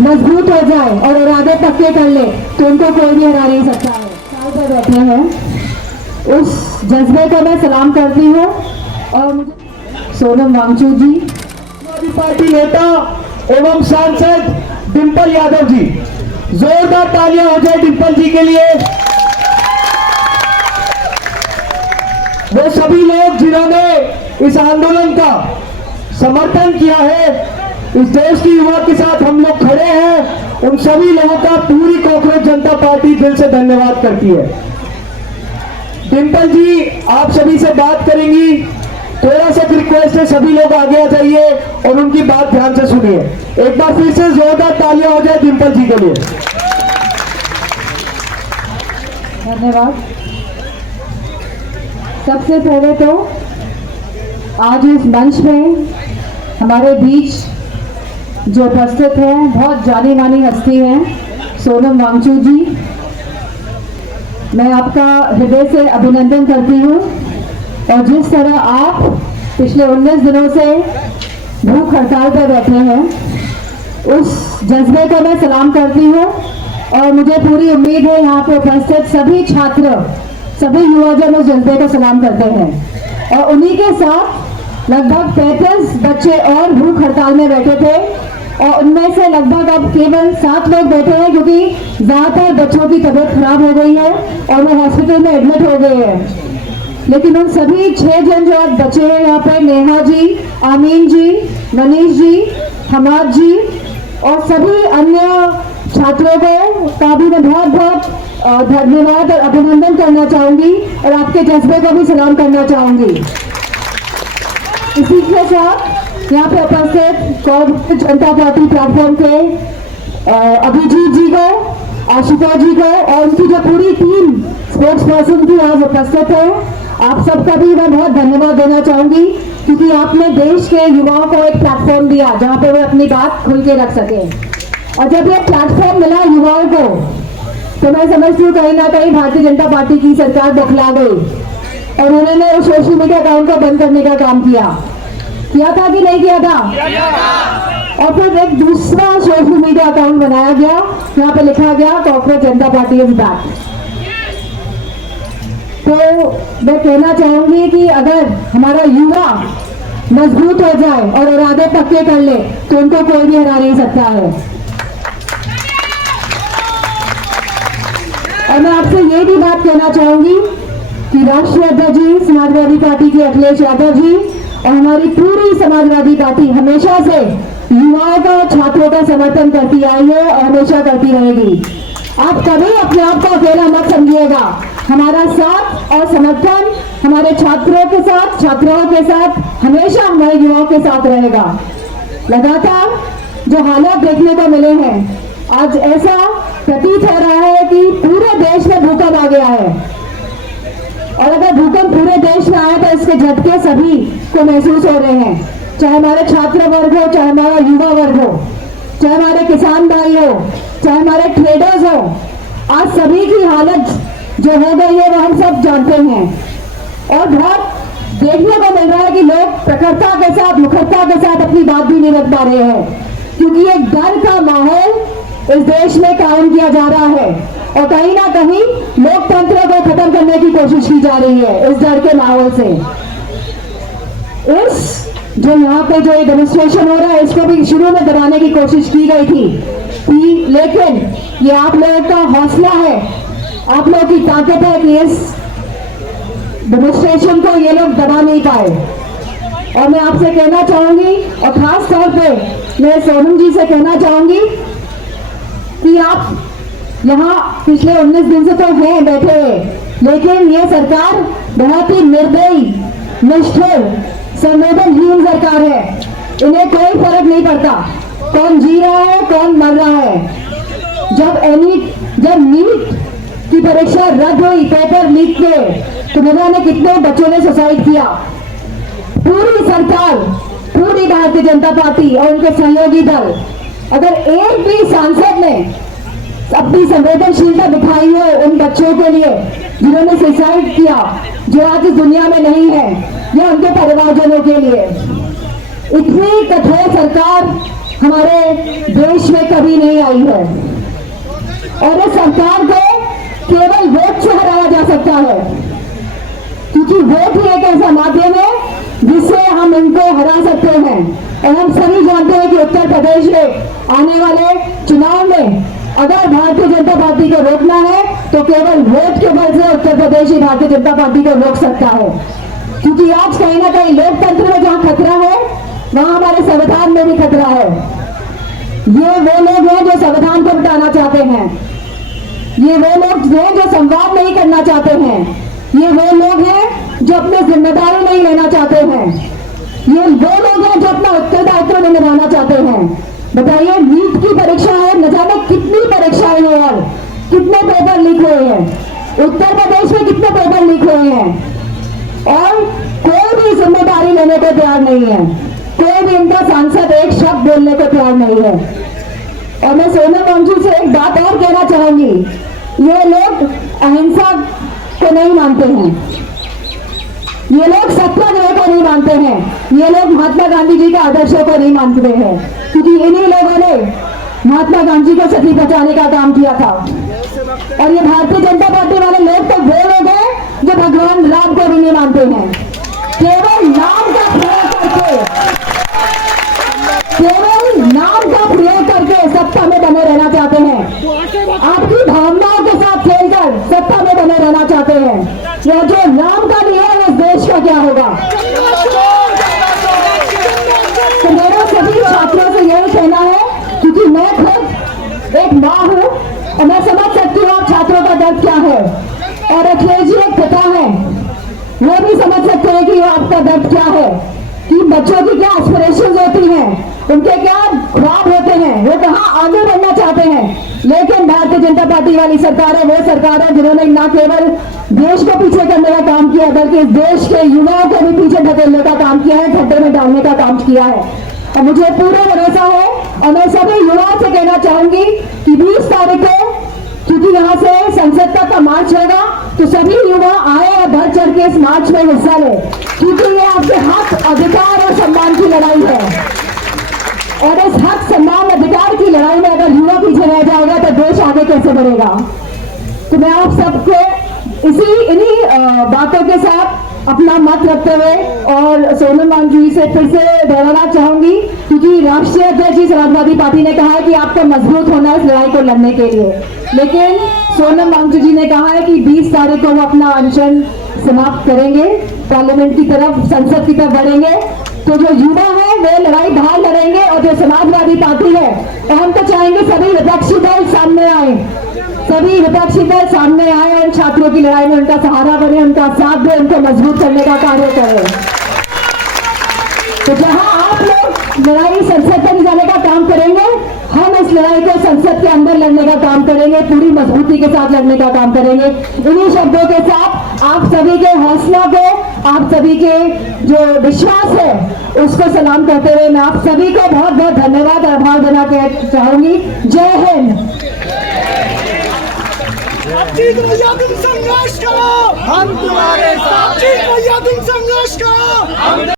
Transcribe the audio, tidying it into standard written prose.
मजबूत हो जाए और इरादे पक्के कर ले तो उनको कोई भी हरा नहीं सकता है। साल पर बैठे हैं, उस जज्बे को मैं सलाम करती हूँ। और मुझे सोनम वांगचुक जी, समाजवादी पार्टी नेता एवं सांसद डिंपल यादव जी, जोरदार तालियां हो जाए डिंपल जी के लिए। वो सभी लोग जिन्होंने इस आंदोलन का समर्थन किया है, इस देश की युवा के साथ हम लोग खड़े हैं, उन सभी लोगों का पूरी कॉकरोच जनता पार्टी दिल से धन्यवाद करती है। डिंपल जी आप सभी से बात करेंगी, थोड़ा सा रिक्वेस्ट है सभी लोग आगे आ जाइए और उनकी बात ध्यान से सुनिए। एक बार फिर से जोरदार तालियां हो जाए डिंपल जी के लिए। धन्यवाद। सबसे पहले तो आज इस मंच में हमारे बीच जो उपस्थित हैं, बहुत जानी मानी हस्ती हैं, सोनम वांगचुक जी, मैं आपका हृदय से अभिनंदन करती हूँ। और जिस तरह आप पिछले 19 दिनों से भूख हड़ताल पर बैठे हैं, उस जज्बे को मैं सलाम करती हूँ। और मुझे पूरी उम्मीद है यहाँ पे उपस्थित सभी छात्र, सभी युवाजन उस जज्बे को सलाम करते हैं। और उन्हीं के साथ लगभग 35 बच्चे और भूख हड़ताल में बैठे थे, और उनमें से लगभग अब केवल 7 लोग बैठे हैं, क्योंकि ज्यादातर बच्चों की तबीयत खराब हो गई है और वो हॉस्पिटल में एडमिट हो गए हैं। लेकिन उन सभी 6 जन जो आज बचे हैं यहाँ पे, नेहा जी, आमीन जी, मनीष जी, हमाद जी और सभी अन्य छात्रों को का भी मैं बहुत बहुत धन्यवाद और अभिनंदन करना चाहूंगी और आपके जज्बे को भी सलाम करना चाहूंगी। इसी के साथ यहाँ पे उपस्थित कांग्रेस जनता पार्टी प्लेटफॉर्म के अभिजीत जी को, आशुतोष जी को और उनकी जो पूरी टीम स्पोर्ट्स पर्सन की आज उपस्थित है, आप सबका भी मैं बहुत धन्यवाद देना चाहूंगी, क्योंकि आपने देश के युवाओं को एक प्लेटफॉर्म दिया जहां पे वे अपनी बात खुल के रख सके। और जब ये प्लेटफॉर्म मिला युवाओं को, तो मैं समझती हूँ कहीं ना कहीं भारतीय जनता पार्टी की सरकार बौखला गई और उन्होंने उस सोशल मीडिया अकाउंट को बंद करने का काम किया था कि नहीं किया था? और फिर एक दूसरा सोशल मीडिया अकाउंट बनाया गया, यहाँ पे लिखा गया कांग्रेस जनता पार्टी इज बैक। तो मैं कहना चाहूंगी कि अगर हमारा युवा मजबूत हो जाए और इरादे पक्के कर ले तो उनको कोई भी हरा नहीं सकता है। और मैं आपसे ये भी बात कहना चाहूंगी कि राष्ट्रीय अध्यक्ष जी समाजवादी पार्टी के अखिलेश यादव जी और हमारी पूरी समाजवादी पार्टी हमेशा से युवाओं का, छात्रों का समर्थन करती आई है और हमेशा करती रहेगी। आप कभी अपने आप को अकेला मत समझिएगा। हमारा साथ और समर्थन हमारे छात्रों के साथ, छात्राओं के साथ, हमेशा हमारे युवाओं के साथ रहेगा। लगातार जो हालात देखने को मिले हैं, आज ऐसा प्रतीत हो रहा है कि पूरे देश में भूकंप आ गया है। और अगर भूकंप पूरे देश में आया तो इसके झटके सभी को महसूस हो रहे हैं, चाहे हमारे छात्र वर्ग हो, चाहे हमारा युवा वर्ग हो, चाहे हमारे किसान भाई हो, चाहे हमारे ट्रेडर्स हो। आज सभी की हालत जो हो गई है वो हम सब जानते हैं। और बहुत देखने को मिल रहा है कि लोग प्रखरता के साथ, मुखरता के साथ अपनी बात भी नहीं रख पा रहे हैं, क्योंकि एक डर का माहौल इस देश में कायम किया जा रहा है और कहीं ना कहीं लोकतंत्र को खत्म करने की कोशिश की जा रही है इस डर के माहौल से। इस जो यहाँ पे जो ये डेमोन्स्ट्रेशन हो रहा है, इसको भी शुरू में दबाने की कोशिश की गई थी, लेकिन ये आप लोगों का हौसला है, आप लोगों की ताकत है कि इस डेमोन्स्ट्रेशन को ये लोग दबा नहीं पाए। और मैं आपसे कहना चाहूंगी और खास तौर पे मैं सोनम जी से कहना चाहूंगी कि आप यहाँ पिछले 19 दिन से तो हैं बैठे, लेकिन ये सरकार बहुत ही निर्दयी, निष्ठुर, संवेदनहीन सरकार है। इन्हें कोई फर्क नहीं पड़ता कौन जी रहा है, कौन मर रहा है। जब नीट की परीक्षा रद्द हुई, पेपर लीक के, तो ने कितने बच्चों ने सुसाइड किया। पूरी सरकार, पूरी भारतीय जनता पार्टी और उनके सहयोगी दल, अगर एक भी सांसद ने अपनी संवेदनशीलता दिखाई है उन बच्चों के लिए जिन्होंने सुसाइड किया, जो आज इस दुनिया में नहीं है, या उनके परिवारजनों के लिए, इतनी कठोर सरकार हमारे देश नहीं आई है और इस सरकार को केवल वोट से हराया जा सकता है, क्योंकि वोट ही एक ऐसा माध्यम है जिससे हम इनको हरा सकते हैं। और हम सभी जानते हैं कि उत्तर प्रदेश में आने वाले चुनाव में अगर भारतीय जनता पार्टी को रोकना है तो केवल वोट के बल से उत्तर प्रदेश ही भारतीय जनता पार्टी को रोक सकता है, क्योंकि आज कहीं ना कहीं लोकतंत्र में जहां खतरा है वहां हमारे संविधान में भी खतरा है। ये वो लोग हैं जो संविधान को मिटाना चाहते हैं, ये वो लोग हैं जो संवाद नहीं करना चाहते हैं, ये वो लोग हैं जो अपनी जिम्मेदारी नहीं लेना चाहते हैं, ये वो लोग हैं जो अपना उत्तरदायित्व नहीं निभाना चाहते हैं। बताइए, नीट की परीक्षा है, न जाने कितनी परीक्षाएं हैं और कितने पेपर लीक हुए हैं, उत्तर प्रदेश में कितने पेपर लीक हुए हैं और कोई भी जिम्मेदारी लेने को तैयार नहीं है, कोई भी इनका सांसद एक शब्द बोलने को तैयार नहीं है। और मैं सोनम वांगचुक से एक बात और कहना चाहूंगी, ये लोग अहिंसा को नहीं मानते हैं, ये लोग सत्याग्रह को नहीं मानते हैं, ये लोग महात्मा गांधी जी के आदर्शों को नहीं मानते हैं, क्योंकि इन्हीं लोगों ने महात्मा गांधी को सती बचाने का काम किया था। और ये भारतीय जनता पार्टी वाले लोग तो वो लोग हैं जो भगवान राम को भी नहीं मानते हैं, केवल नाम का प्रयोग करके, केवल नाम का प्रयोग करके सत्ता में बने रहना चाहते हैं, आपकी भावनाओं के साथ खेलकर सत्ता में बने रहना चाहते हैं। यह जो नाम का नहीं है इस देश का क्या होगा। तो मेरा सभी छात्रों से यही कहना है, क्योंकि मैं खुद एक माँ हूँ और मैं समझ सकती हूँ आप छात्रों का दर्द क्या है, और अखिलेश जी एक पिता है, वो भी समझ सकते हैं कि आपका दर्द क्या है, कि बच्चों की क्या एस्पिरेशंस होती हैं, उनके क्या ख्वाब होते हैं, वो कहाँ आगे बढ़ना चाहते हैं। लेकिन भारतीय जनता पार्टी वाली सरकार है वो सरकार है जिन्होंने न केवल देश को पीछे करने का काम किया बल्कि इस देश के युवाओं को भी पीछे ढकेलने का काम किया है, खड्डे में डालने का काम किया है। और मुझे पूरा भरोसा है और मैं सभी युवाओं से कहना चाहूंगी कि 20 तारीख को, क्योंकि यहाँ से संसद तक का मार्च होगा, तो सभी युवा आए और बढ़ चढ़ के इस मार्च में हिस्सा ले, क्योंकि ये आपके हक, अधिकार और सम्मान की लड़ाई है। और इस हक, सम्मान, अधिकार की लड़ाई में अगर युवा पीछे रह जाएगा तो देश आगे कैसे बढ़ेगा। तो मैं आप सबको इन्हीं बातों के साथ अपना मत रखते हुए और सोनम वांगचुक से फिर से दोहराना चाहूंगी, क्योंकि राष्ट्रीय अध्यक्ष जी समाजवादी पार्टी ने कहा है कि आपको मजबूत होना है इस लड़ाई को लड़ने के लिए, लेकिन सोनम वांगचुक जी ने कहा है कि 20 तारीख को वो अपना अनशन समाप्त करेंगे, पार्लियामेंट की तरफ, संसद की तरफ बढ़ेंगे। तो जो युवा है वे लड़ाई बाहर लड़ेंगे और जो समाजवादी पार्टी है, तो हम तो चाहेंगे सभी विपक्षी दल सामने आए, सभी विपक्षी दल सामने आए और छात्रों की लड़ाई में उनका सहारा बने, उनका साथ दे, उनको मजबूत करने का कार्य करें। तो जहां आप लोग लड़ाई संसद तक जाने का काम करेंगे, हम इस लड़ाई को संसद के अंदर लड़ने का काम करेंगे, पूरी मजबूती के साथ लड़ने का काम करेंगे। इन्हीं शब्दों के साथ आप सभी के हौसला को, आप सभी के जो विश्वास है उसको सलाम करते हुए मैं आप सभी को बहुत बहुत धन्यवाद और आभार देना चाहूंगी। जय हिंद। जीत भैया तुम संघर्ष करो, हम तुम्हारे साथ। जीत भैया तुम संघर्ष करो, हम